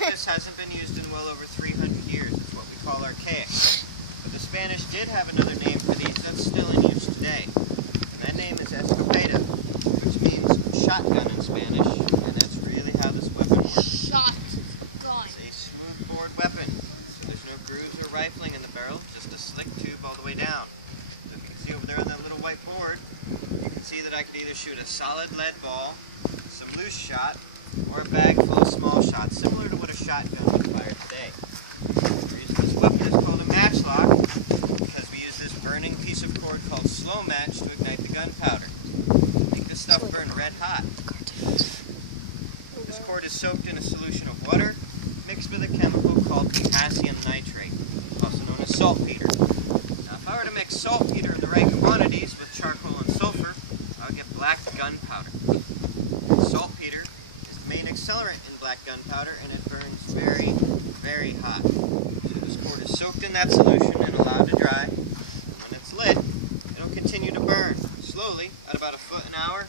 This hasn't been used in well over 300 years. It's what we call archaic. But the Spanish did have another name for these that's still in use today. And that name is escopeta, which means shotgun in Spanish. And that's really how this weapon works. Shotgun. It's a smooth-bored weapon. So there's no grooves or rifling in the barrel, just a slick tube all the way down. So if you can see over there on that little white board, you can see that I could either shoot a solid lead ball, some loose shot, or a bag full of small shots, similar to what a shotgun would fire today. The reason this weapon is called a matchlock because we use this burning piece of cord called slow match to ignite the gunpowder. Make this stuff burn red hot. This cord is soaked in a solution of water mixed with a chemical called potassium nitrate, also known as saltpeter. Now if I were to mix saltpeter in the right quantities with charcoal and sulfur, I would get black gunpowder. Saltpeter main accelerant in black gunpowder, and it burns very, very hot. So this cord is soaked in that solution and allowed to dry. And when it's lit, it'll continue to burn slowly at about a foot an hour,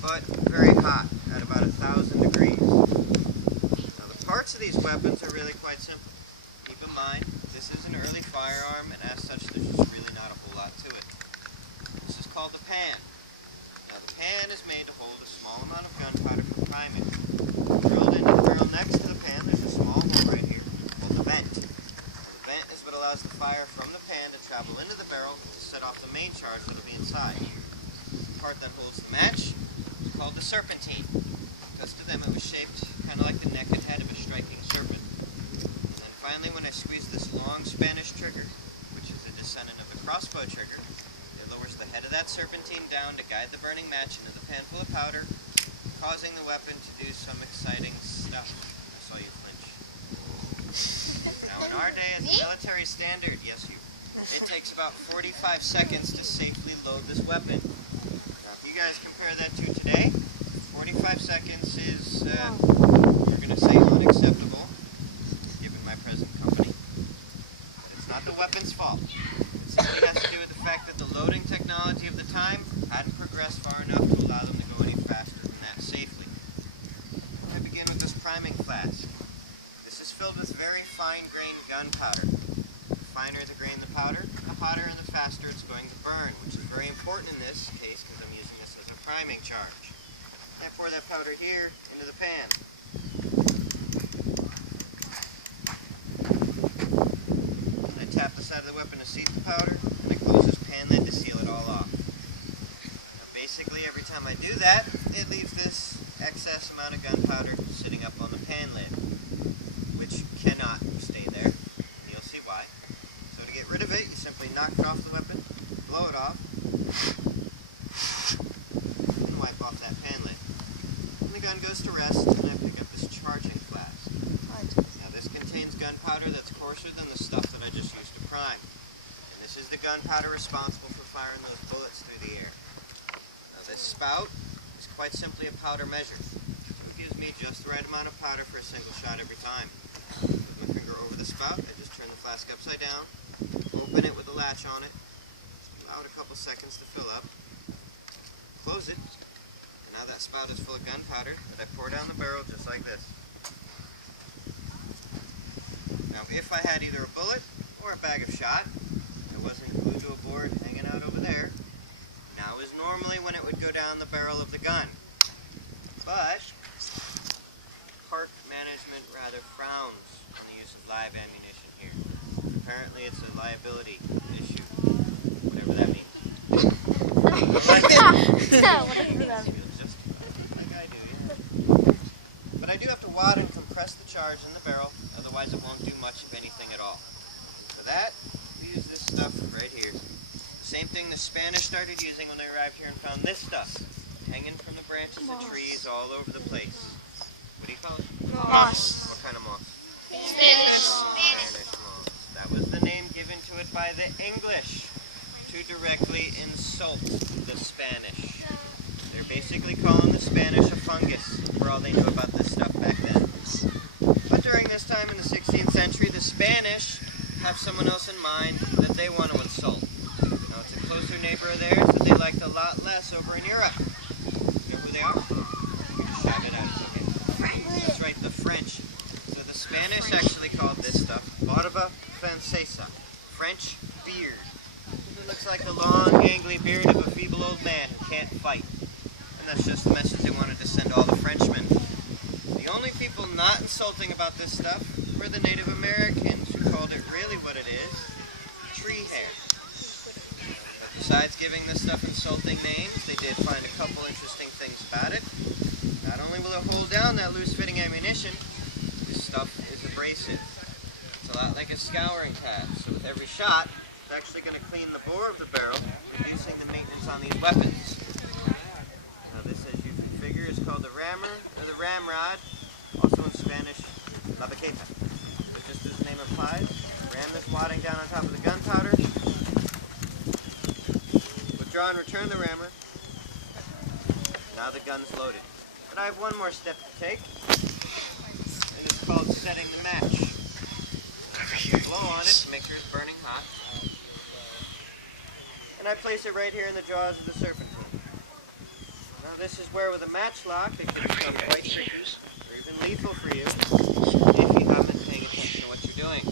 but very hot at about 1,000 degrees. Now the parts of these weapons are really quite simple. Keep in mind, this is an early firearm, and as such, there's just really not a whole lot to it. This is called the pan. Now the pan is made to hold a small amount of gunpowder for priming. Drilled into the barrel next to the pan, there's a small hole right here called the vent. The vent is what allows the fire from the pan to travel into the barrel to set off the main charge that will be inside. The part that holds the match is called the serpentine. Because to them it was shaped kind of like the neck and head of a striking serpent. And then finally, when I squeeze this long Spanish trigger, which is a descendant of the crossbow trigger, it lowers the head of that serpentine down to guide the burning match into the pan full of powder, causing the weapon to do some exciting stuff. I saw you flinch. Now in our day, as a military standard, it takes about 45 seconds to safely load this weapon. Now if you guys compare that to today, 45 seconds is, you're going to say unacceptable, given my present company. But it's not the weapon's fault. It simply has to do with the fact that the loading technology of the time hadn't progressed far enough to allow them to go any faster than that safely. I begin with this priming flask. This is filled with very fine-grained gunpowder. The finer the grain the powder, the hotter and the faster it's going to burn, which is very important in this case because I'm using this as a priming charge. I pour that powder here into the pan. I tap the side of the weapon to seat the powder, and I close this pan lid to seal it all off. Now basically every time I do that, it leaves this excess amount of gunpowder sitting up on the pan lid, which cannot stay there, and you'll see why. So to get rid of it, you simply knock it off the weapon, blow it off, and wipe off that pan lid. And the gun goes to rest, and I pick up this charging flask. Now this contains gunpowder that's coarser than the stuff that I just used to prime. And this is the gunpowder responsible for firing those bullets through the air. Now this spout is quite simply a powder measure. It gives me just the right amount of powder for a single shot every time. With my finger over the spout, I just turn the flask upside down, open it with a latch on it, allow it a couple seconds to fill up, close it, and now that spout is full of gunpowder that I pour down the barrel just like this. Now if I had either a bullet or a bag of shot, it wasn't glued to a board hanging out over there, now is normally when it would go down the barrel of the gun. But park management rather frowns on the use of live ammunition here. Apparently it's a liability issue, whatever that means. Like I do, yeah. But I do have to wad and compress the charge in the barrel, otherwise it won't do much of anything at all. For that, we use this stuff right here. Same thing the Spanish started using when they arrived here and found this stuff hanging from the branches of trees all over the place. What do you call it? Moss. What kind of moss? Spanish. Spanish moss. That was the name given to it by the English to directly insult the Spanish. They're basically calling the Spanish a fungus for all they knew about this stuff back then. But during this time in the 16th century, the Spanish have someone else in mind that they want to insult. Now it's a closer neighbor of theirs that they liked a lot less over in Europe. You know who they are? Shout it out, it's okay. That's right, the French. So the Spanish actually called this stuff barba francesa, French beard. It looks like the long, gangly beard of a feeble old man who can't fight. And that's just the message they wanted to send all the Frenchmen. The only people not insulting about this stuff were the Native Americans, who called it really what it is, tree hair. But besides giving this stuff insulting names, they did find a couple interesting things about it. Not only will it hold down that loose-fitting ammunition, this stuff is abrasive. It's a lot like a scouring pad, so with every shot, it's actually going to clean the bore of the barrel, reducing the maintenance on these weapons. Now this, as you can figure, is called the rammer, or the ramrod, also in Spanish, la baqueta. But just as the name implies, ram this wadding down on top of the gunpowder, withdraw and return the rammer. Now the gun's loaded. But I have one more step to take. It is called setting the match. You blow on it to make sure it's burning hot. And I place it right here in the jaws of the serpentine. Now this is where with a matchlock it can become quite tricky, or even lethal for you, if you haven't been paying attention to what you're doing.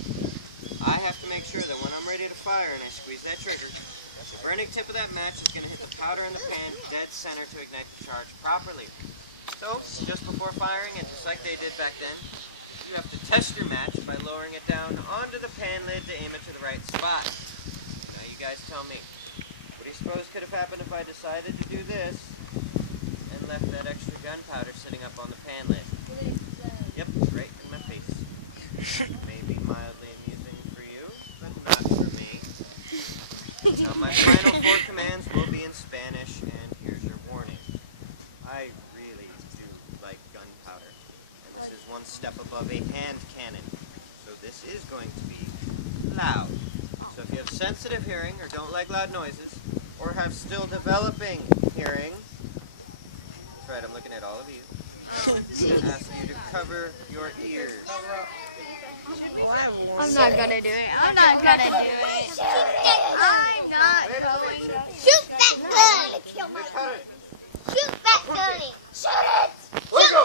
I have to make sure that when I'm ready to fire and I squeeze that trigger, the burning tip of that match is going to hit the powder in the pan dead center to ignite the charge properly. So, just before firing, and just like they did back then, you have to test your match by lowering it down onto the pan lid to aim it to the right spot. Now you guys tell me, what do you suppose could have happened if I decided to do this and left that extra gunpowder sitting up on the pan lid? Yep, right in my face. Maybe mildly amusing for you, but not for me. Now my final 4 commands will be in Spanish, and here's your warning. I really do like gunpowder, and this is one step above a hand cannon, so this is going to be loud. So if you have sensitive hearing, or don't like loud noises, or have still developing hearing, that's right, I'm looking at all of you, I ask you to cover your ears. I'm not gonna do it. I'm not gonna do it. I'm not going to. Shoot that gun! Shoot that gun! Shoot it! Shoot it!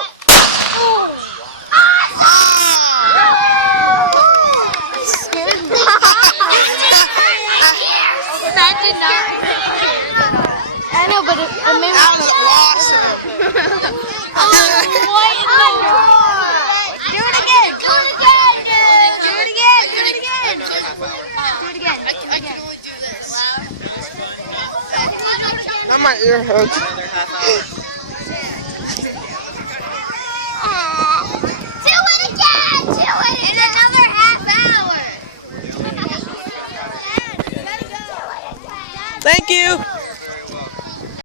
That did not. I know, but it made me awesome. What in the do it again! Do it again! Do it again! Do it again! Do it again! I can only do this. I'm my ear hurts. Another half hour. Do it again! Do it in another half hour! Thank you.